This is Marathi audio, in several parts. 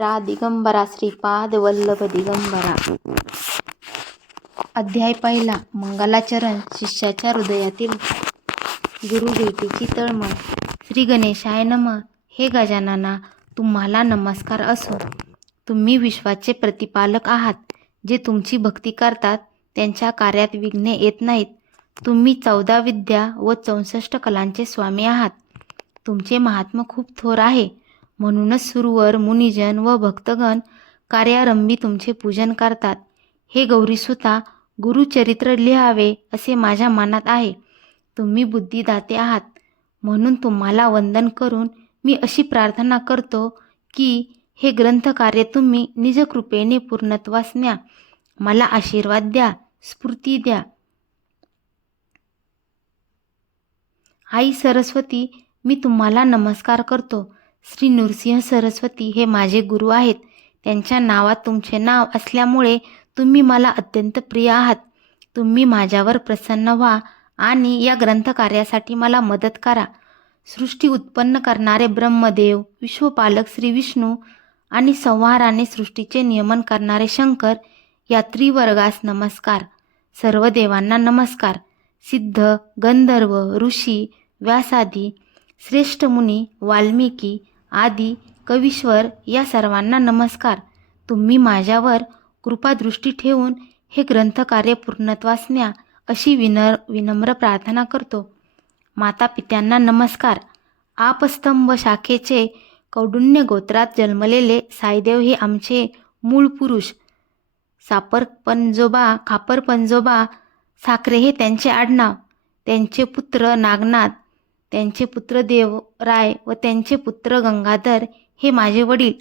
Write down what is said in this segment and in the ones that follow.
दिगंबरा श्रीपाद वल्लभ दिगंबरा. अध्याय पहिला. मंगलाचरण. शिष्याच्या हृदयातील गुरु भेटीची तळमळ. श्री गणेशाय नमः. हे गजानना, तुम्हाला नमस्कार असो. तुम्ही विश्वाचे प्रतिपालक आहात. जे तुमची भक्ती करतात त्यांच्या कार्यात विघ्ने येत नाहीत. तुम्ही 14 विद्या व 64 कलांचे स्वामी आहात. तुमचे महात्म्य खूप थोर आहे. म्हणूनच सुरवर, मुनिजन व भक्तगण कार्यारंभी तुमचे पूजन करतात. हे गौरीसुता, गुरुचरित्र लिहावे असे माझ्या मनात आहे. तुम्ही बुद्धिदाते आहात. म्हणून तुम्हाला वंदन करून मी अशी प्रार्थना करतो की हे ग्रंथकार्य तुम्ही निजकृपेने पूर्णत्वास न्या. मला आशीर्वाद द्या, स्फूर्ती द्या. आई सरस्वती, मी तुम्हाला नमस्कार करतो. श्री नृसिंह सरस्वती हे माझे गुरु आहेत. त्यांच्या नावात तुमचे नाव असल्यामुळे तुम्ही मला अत्यंत प्रिय आहात. तुम्ही माझ्यावर प्रसन्न व्हा आणि या ग्रंथकार्यासाठी मला मदत करा. सृष्टी उत्पन्न करणारे ब्रह्मदेव, विश्वपालक श्री विष्णू आणि संहाराने सृष्टीचे नियमन करणारे शंकर या त्रिवर्गास नमस्कार. सर्व देवांना नमस्कार. सिद्ध, गंधर्व, ऋषी, व्यासादी, श्रेष्ठ मुनी, वाल्मिकी आदी कवीश्वर या सर्वांना नमस्कार. तुम्ही माझ्यावर कृपादृष्टी ठेवून हे ग्रंथकार्य पूर्णत्वास न्या अशी विनम्र प्रार्थना करतो. माता पित्यांना नमस्कार. आपस्तंभ शाखेचे कौंडिण्य गोत्रात जन्मलेले साईदेव हे आमचे मूळ पुरुष. खापरपंजोबा साखरे हे त्यांचे आडनाव. त्यांचे पुत्र नागनाथ, त्यांचे पुत्र देवराय व त्यांचे पुत्र गंगाधर हे माझे वडील.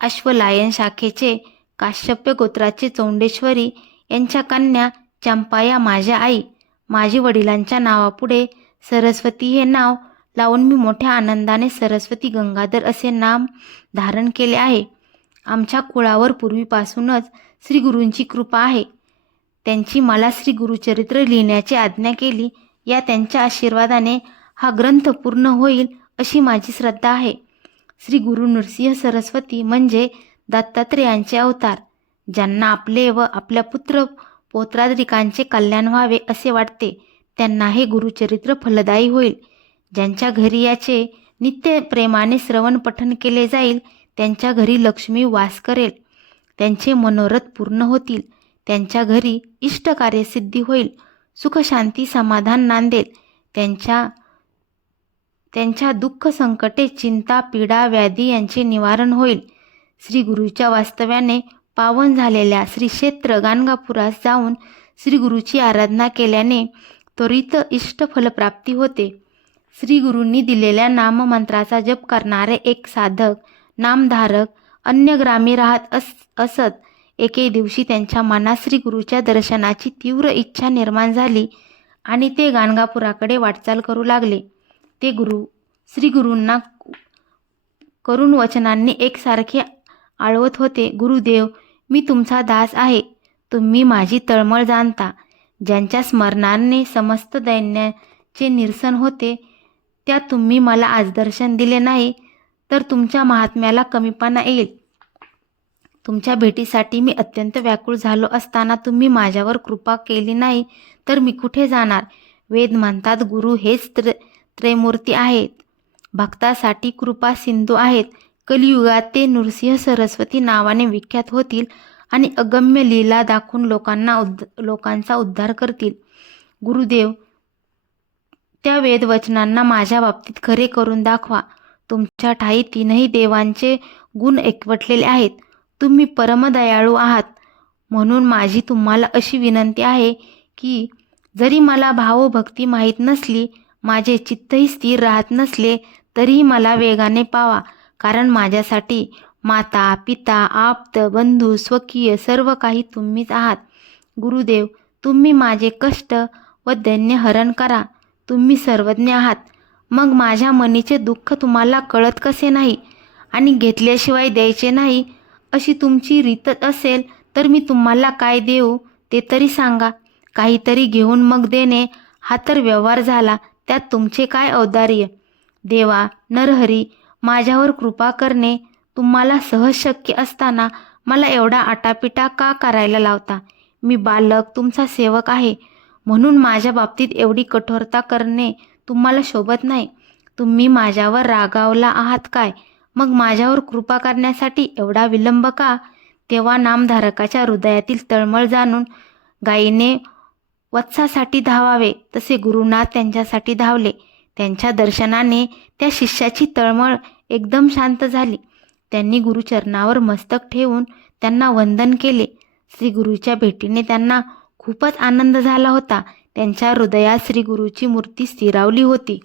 अश्वलायन शाखेचे काश्यप गोत्राचे चौंडेश्वरी यांच्या कन्या चंपा या माझ्या आई. माझे वडिलांच्या नावापुढे सरस्वती हे नाव लावून मी मोठ्या आनंदाने सरस्वती गंगाधर असे नाम धारण केले आहे. आमच्या कुळावर पूर्वीपासूनच श्री गुरूंची कृपा आहे. त्यांची मला श्री गुरुचरित्र लिहिण्याची आज्ञा केली. या त्यांच्या आशीर्वादाने हा ग्रंथ पूर्ण होईल अशी माझी श्रद्धा आहे. श्री गुरु नृसिंह सरस्वती म्हणजे दत्तात्रेयांचे अवतार. ज्यांना आपले व आपल्या पुत्र पौत्रादिकांचे कल्याण व्हावे असे वाटते त्यांना हे गुरुचरित्र फलदायी होईल. ज्यांच्या घरी याचे नित्य प्रेमाने श्रवण पठण केले जाईल त्यांच्या घरी लक्ष्मी वास करेल. त्यांचे मनोरथ पूर्ण होतील. त्यांच्या घरी इष्टकार्य सिद्धी होईल. सुख शांती समाधान नांदेल. त्यांच्या दुःख संकटे चिंता पीडा व्याधी यांचे निवारण होईल. श्री गुरुच्या वास्तव्याने पावन झालेल्या श्री क्षेत्र गाणगापुरास जाऊन श्री गुरुची आराधना केल्याने त्वरित इष्ट फलप्राप्ती होते. श्री गुरूंनी दिलेल्या नाममंत्राचा जप करणारे एक साधक नामधारक अन्य ग्रामी राहत असत. एके दिवशी त्यांच्या मनात श्री गुरुच्या दर्शनाची तीव्र इच्छा निर्माण झाली आणि ते गाणगापुराकडे वाटचाल करू लागले. ते श्री गुरूंना करुण वचनांनी एकसारखे आळवत होते. गुरुदेव, मी तुमचा दास आहे. तुम्ही माझी तळमळ जाणता. ज्यांच्या स्मरणाने समस्त दैन्याचे निरसन होते त्या तुम्ही मला आज दर्शन दिले नाही तर तुमच्या महात्म्याला कमीपणा येईल. तुमच्या भेटीसाठी मी अत्यंत व्याकुळ झालो असताना तुम्ही माझ्यावर कृपा केली नाही तर मी कुठे जाणार. वेद म्हणतात गुरु हेच त्रैमूर्ती आहेत. भक्तासाठी कृपा सिंधू आहेत. कलियुगात ते नृसिंह सरस्वती नावाने विख्यात होतील आणि अगम्य लीला दाखवून लोकांचा उद्धार करतील. गुरुदेव, त्या वेदवचनांना माझ्या बाबतीत खरे करून दाखवा. तुमच्या ठाई तीनही देवांचे गुण एकवटलेले आहेत. तुम्ही परमदयाळू आहात. म्हणून माझी तुम्हाला अशी विनंती आहे की जरी मला भावभक्ती माहीत नसली, माझे चित्तही स्थिर राहत नसले तरीही मला वेगाने पावा. कारण माझ्यासाठी माता पिता आप्त बंधू स्वकीय सर्व काही तुम्हीच आहात. गुरुदेव, तुम्ही माझे कष्ट व दैन्य हरण करा. तुम्ही सर्वज्ञ आहात. मग माझ्या मनीचे दुःख तुम्हाला कळत कसे नाही आणि घेतल्याशिवाय द्यायचे नाही अशी तुमची रीत असेल तर मी तुम्हाला काय देऊ ते तरी सांगा. काहीतरी घेऊन मग देणे हा तर व्यवहार झाला. त्यात तुमचे काय औदार्य. देवा, नरहरी, माझ्यावर कृपा करणे तुम्हाला सहज शक्य असताना मला एवढा आटापिटा का करायला लावता? मी बालक, तुमचा सेवक आहे, म्हणून माझ्या बाबतीत एवढी कठोरता करणे तुम्हाला शोभत नाही. तुम्ही माझ्यावर रागावला आहात काय? मग माझ्यावर कृपा करण्यासाठी एवढा विलंब का? तेव्हा नामधारकाच्या हृदयातील तळमळ जाणून गायीने वत्सासाठी धावावे तसे गुरुनाथ त्यांच्यासाठी धावले. त्यांच्या दर्शनाने त्या शिष्याची तळमळ एकदम शांत झाली. त्यांनी गुरुचरणावर मस्तक ठेवून त्यांना वंदन केले. श्री गुरुच्या भेटीने त्यांना खूपच आनंद झाला होता. त्यांच्या हृदयात श्री गुरुची मूर्ती स्थिरावली होती.